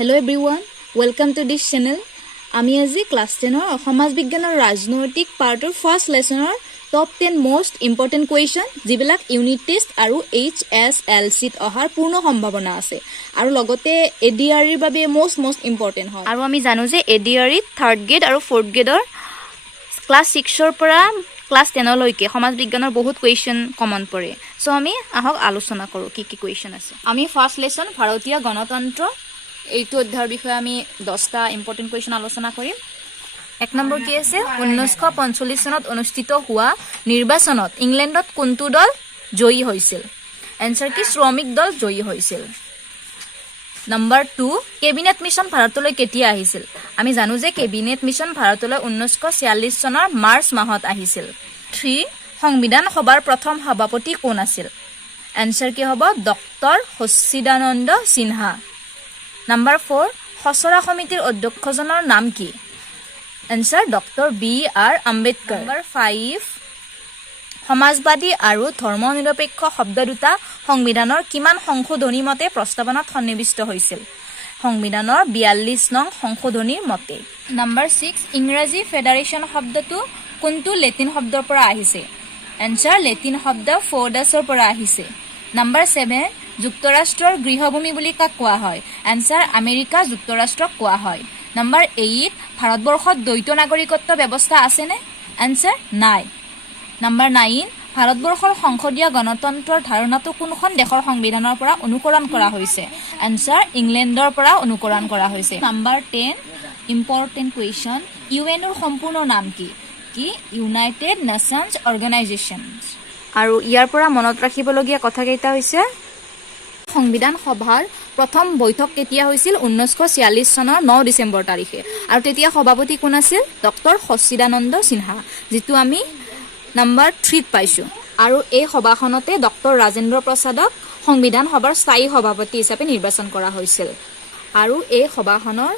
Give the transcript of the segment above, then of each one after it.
Hello everyone, welcome to this channel. আমি আজি class 10 সমাজ বিজ্ঞানৰ ৰাজনৈতিক পাৰ্টৰ ফাৰ্স্ট লেসনৰ টপ 10 মোস্ট ইম্পৰ্টেন্ট কুৱেশ্যন যিবিলাক ইউনিট টেষ্ট আৰু HSLC ত অহাৰ পূৰ্ণ সম্ভাৱনা আছে আৰু লগতে ADR ৰ বাবে মোস্ট ইম্পৰ্টেন্ট হয় আৰু আমি জানো যে ADR ত 3rd গ্ৰেড আৰু 4th গ্ৰেডৰ ক্লাস 6 ৰ পৰা ক্লাস 10 লৈকে সমাজ বিজ্ঞানৰ বহুত কুৱেশ্যন কমন পৰে সো আমি আহক আলোচনা কৰো কি কুৱেশ্যন আছে আমি ফাৰ্স্ট লেসন ভাৰতীয় গণতন্ত্ৰ এইটো অধ্যায়ৰ বিষয়ে আমি 10টা ইম্পৰ্টেন্ট কুৱেশ্যন আলোচনা কৰিম এক নম্বৰ কি আছে 1945 চনত অনুষ্ঠিত হোৱা নিৰ্বাচনত ইংলেণ্ডত কোনটো দল জয়ী হৈছিল এনসাৰ কি শ্ৰমিক দল জয়ী হৈছিল নম্বৰ 2 কেবিনেট মিশন ভাৰতলৈ কেতিয়া আহিছিল আমি জানো যে কেবিনেট মিশন ভাৰতলৈ 1946 চনৰ মাৰ্চ মাহত আহিছিল 3 সংবিধান সভাৰ প্ৰথম সভাপতি কোন আছিল এনসাৰ কি হ'ব ডক্টৰ সচ্চিদানন্দ সিনহা Number 4 খসৰা সমিতিৰ অধ্যক্ষজনৰ নাম কি answer doctor B.R. Ambedkar Number 5 সমাজবাদী আৰু ধৰ্মনিৰপেক্ষ শব্দ দুটা সংবিধানৰ কিমান সংশোধনী মতে প্ৰস্তাৱনাত সন্নিৱিষ্ট হৈছিল সংবিধানৰ 42 নং সংশোধনীৰ মতে Number 6 ইংৰাজী ফেডাৰেচন শব্দটো কোনটো লেটিন শব্দৰ পৰা আহিছে এনসাৰ লেটিন শব্দ ফোৰ্ডাছৰ পৰা আহিছে Number 7 যুক্তৰাষ্ট্ৰৰ গৃহভূমি বুলি কাক কোৱা হয় এনসাৰ আমেৰিকা যুক্তৰাষ্ট্ৰক কোৱা হয় নম্বৰ 8 ভাৰতবৰ্ষত দ্বৈত নাগৰিকত্ব ব্যৱস্থা আছে নে এনসাৰ নাই নম্বৰ 9 ভাৰতবৰ্ষৰ সংসদীয় গণতন্ত্ৰৰ ধাৰণাটো কোনখন দেশৰ সংবিধানৰ পৰা অনুকৰণ কৰা হৈছে এনসাৰ ইংলেণ্ডৰ পৰা অনুকৰণ কৰা হৈছে নম্বৰ 10 ইম্পৰ্টেন্ট কুৱেশ্যন ইউএনৰ সম্পূৰ্ণ নাম কি ইউনাইটেড নেশনছ অৰ্গেনাইজেশনছ আৰু ইয়াৰ পৰা মনত ৰাখিবলগীয়া কথা কেইটা হৈছে সংবিধান সভাৰ প্ৰথম বৈঠক কেতিয়া হৈছিল 1946 চনৰ 9 ডিসেম্বৰ তাৰিখে আৰু তেতিয়া সভাপতি কোন আছিল ডক্টৰ সচ্চিদানন্দ সিনহা যেটো আমি নম্বৰ 3 ত পাইছো আৰু এই সভাখনতে ডক্টৰ ৰাজেন্দ্ৰ প্ৰসাদক সংবিধান সভাৰ স্থায়ী সভাপতি হিচাপে নিৰ্বাচন কৰা হৈছিল আৰু এই সভাখনৰ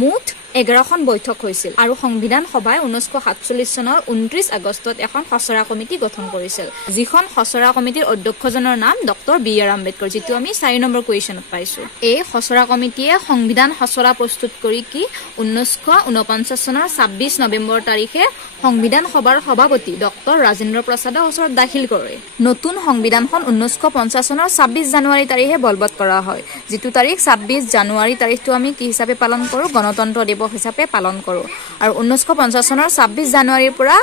মুঠ 11খন বৈঠক হৈছিল আৰু সংবিধান সভাই 1947 চনৰ 29 আগষ্টত এখন খচৰা কমিটি গঠন কৰিছিল যিখন খচৰা কমিটিৰ অধ্যক্ষজনৰ নাম ডক্টৰ B.R. আম্বেদকাৰ যেটো আমি 4 নম্বৰ কুৱেশ্যনত পাইছো এই খচৰা কমিটিয়ে সংবিধান খচৰা প্ৰস্তুত কৰি কি 1949 চনৰ 26 নৱেম্বৰ তাৰিখে সংবিধান সভাৰ সভাপতি ডক্টৰ ৰাজেন্দ্ৰ প্ৰসাদৰ ওচৰত দাখিল কৰে নতুন সংবিধানখন 1950 চনৰ 26 জানুৱাৰী তাৰিখে বলবৎ কৰা হয় যেটো তাৰিখ 26 জানুৱাৰী তাৰিখটো আমি কি হিচাপে পালন কৰো গণতন্ত্ৰ দিৱস হিচাপে পালন কৰো আৰু 1950 চনৰ 26 জানুৱাৰীৰ পৰা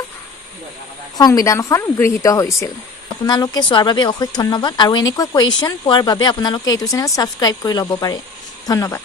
সংবিধানখন গৃহীত হৈছিল আপোনালোকে চোৱাৰ বাবে অশেষ ধন্যবাদ আৰু এনেকুৱা কুৱেশ্যন পোৱাৰ বাবে আপোনালোকে এইটো চেনেল সাবস্ক্ৰাইব কৰি ল'ব পাৰে ধন্যবাদ